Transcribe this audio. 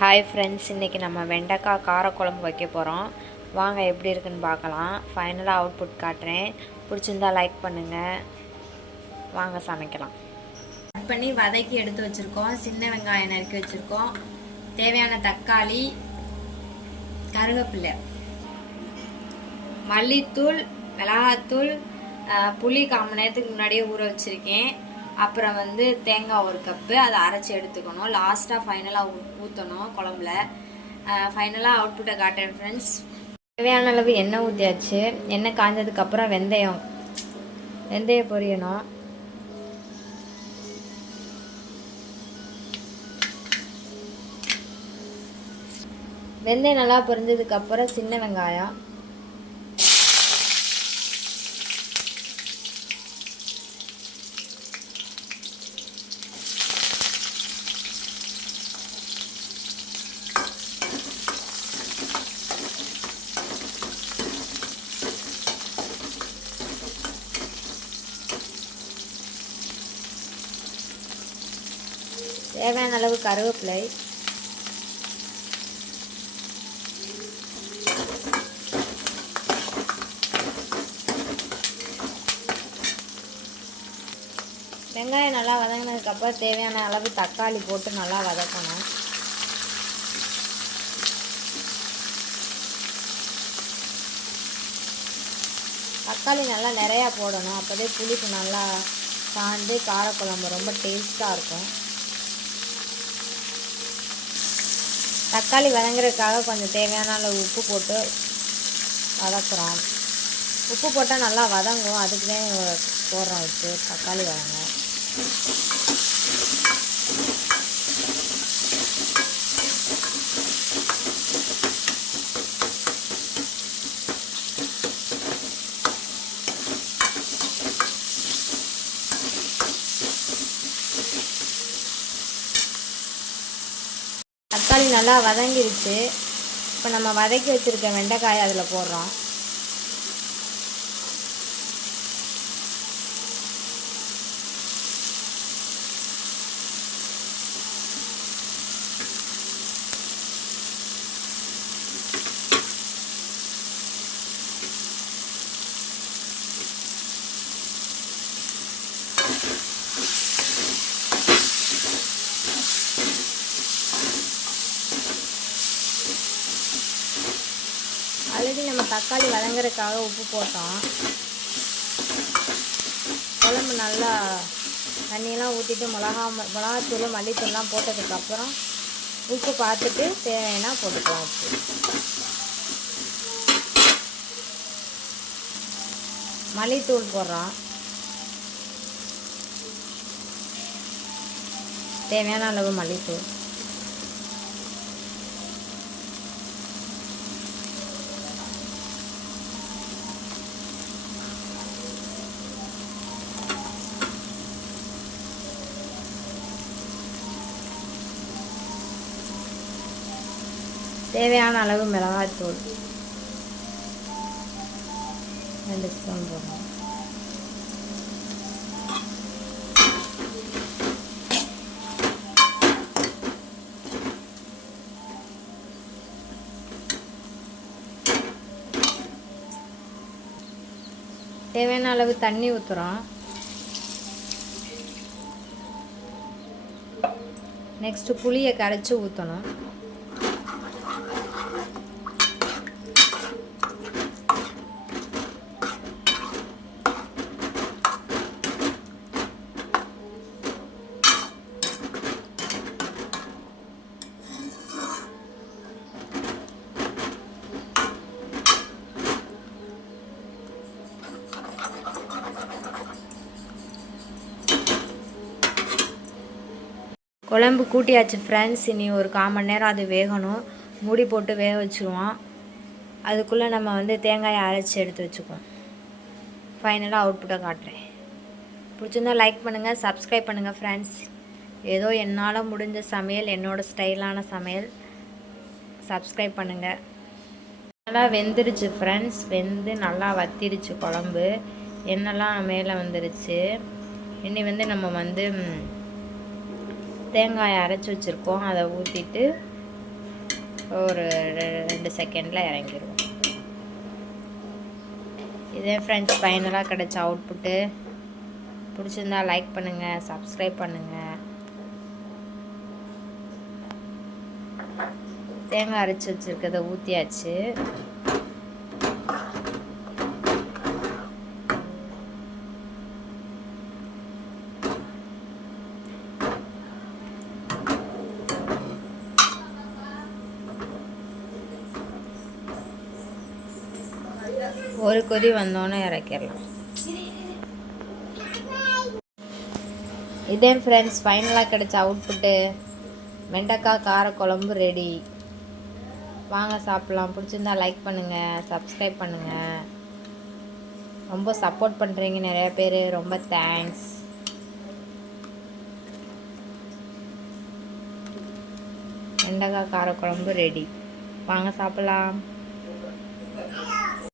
Hi friends, இன்றைக்கி நம்ம வெண்டைக்காய் காரக்குழம்பு வைக்க போகிறோம். வாங்க எப்படி இருக்குன்னு பார்க்கலாம். ஃபைனலாக அவுட்புட் காட்டுறேன். பிடிச்சிருந்தா லைக் பண்ணுங்கள். வாங்க சமைக்கலாம். கட் பண்ணி வதக்கி எடுத்து வச்சுருக்கோம். சின்ன வெங்காயம் நறுக்கி வச்சுருக்கோம். தேவையான தக்காளி, கருவேப்பிலை, மல்லித்தூள், மிளகாத்தூள், புளி 1/4 மணி நேரத்துக்கு முன்னாடியே ஊற வச்சுருக்கேன். அப்புறம் தேங்காய் 1 கப்பு, அதை அரைச்சி எடுத்துக்கணும். லாஸ்ட்டாக ஃபைனலாக ஊற்றணும் குழம்புல. ஃபைனலாக அவுட்புட்டை காட்டுறேன் ஃப்ரெண்ட்ஸ். தேவையான அளவு எண்ணெய் ஊற்றியாச்சு. எண்ணெய் காய்ஞ்சதுக்கப்புறம் வெந்தயம் பொரியணும். வெந்தயம் நல்லா பொரிஞ்சதுக்கப்புறம் சின்ன வெங்காயம், தேவையான அளவு கருவேப்பிலை, வெங்காயம் நல்லா வதங்கினதுக்கப்புறம் தேவையான அளவு தக்காளி போட்டு நல்லா வதக்கணும். தக்காளி நல்லா நிறையா போடணும். அப்போதே புளிப்பு நல்லா சாந்து காரக்குழம்பு ரொம்ப டேஸ்ட்டாக இருக்கும். தக்காளி வதங்குறதுக்காக கொஞ்சம் தேவையான அளவு உப்பு போட்டு வதக்குறோம். உப்பு போட்டால் நல்லா வதங்கும், அதுக்கு தான் போடுறோம். வச்சு தக்காளி வதங்க. தக்காளி நல்லா வதங்கிடுச்சு. இப்போ நம்ம வதக்கி வச்சுருக்க வெண்டைக்காயை அதில் போடுறோம். ஆல்ரெடி நம்ம தக்காளி வதங்குறதுக்காக உப்பு போட்டோம். குழம்பு நல்லா தண்ணியெல்லாம் ஊற்றிட்டு மிளகாத்தூள், மல்லித்தூள்லாம் போட்டதுக்கப்புறம் உப்பு பார்த்துட்டு தேவைன்னா போட்டுக்கலாம். உப்பு மல்லித்தூள் போடுறோம். தேவையான அளவு மல்லித்தூள், தேவையான அளவு மிளகாய்த்தூள் 2 ஸ்பூன் போடுறோம். தேவையான அளவு தண்ணி ஊற்றுறோம். நெக்ஸ்ட்டு புளியை கரைச்சி ஊற்றணும். குழம்பு கூட்டியாச்சு ஃப்ரெண்ட்ஸ். இனி ஒரு 1/4 மணி நேரம் அது வேகணும். மூடி போட்டு வேக வச்சுருவோம். அதுக்குள்ளே நம்ம தேங்காயை அரைச்சி எடுத்து வச்சுக்குவோம். ஃபைனலாக அவுட்புட்டை காட்டுறேன். பிடிச்சிருந்தா லைக் பண்ணுங்கள், சப்ஸ்கிரைப் பண்ணுங்கள் ஃப்ரெண்ட்ஸ். ஏதோ என்னால் முடிஞ்ச சமையல், என்னோடய ஸ்டைலான சமையல். சப்ஸ்கிரைப் பண்ணுங்கள். நல்லா வெந்துருச்சு ஃப்ரெண்ட்ஸ். வெந்து நல்லா வத்திடுச்சு குழம்பு. எண்ணெய்லாம் மேலே வந்துருச்சு. இனி நம்ம தேங்காயை அரைச்சி வச்சுருக்கோம். அதை ஊற்றிட்டு ஒரு 2 செகண்டில் இறங்கிடுவோம். இதே ஃப்ரெண்ட்ஸ் ஃபைனலாக கிடச்ச அவுட்புட்டு. பிடிச்சிருந்தா லைக் பண்ணுங்கள், சப்ஸ்கிரைப் பண்ணுங்கள். தேங்காய் அரைச்சி வச்சுருக்கதை ஊற்றியாச்சு. ஒரு கொதி வந்தோன்னே இறக்கிடலாம். இதே ஃப்ரெண்ட்ஸ் ஃபைனலாக கிடச்ச அவுட்புட்டு. வெண்டைக்காய் காரக்குழம்பு ரெடி. வாங்க சாப்பிட்லாம். பிடிச்சிருந்தா லைக் பண்ணுங்கள், சப்ஸ்கிரைப் பண்ணுங்கள். ரொம்ப சப்போர்ட் பண்ணுறீங்க நிறைய பேர், ரொம்ப தேங்க்ஸ். வெண்டைக்காய் காரக்குழம்பு ரெடி. வாங்க சாப்பிட்லாம்.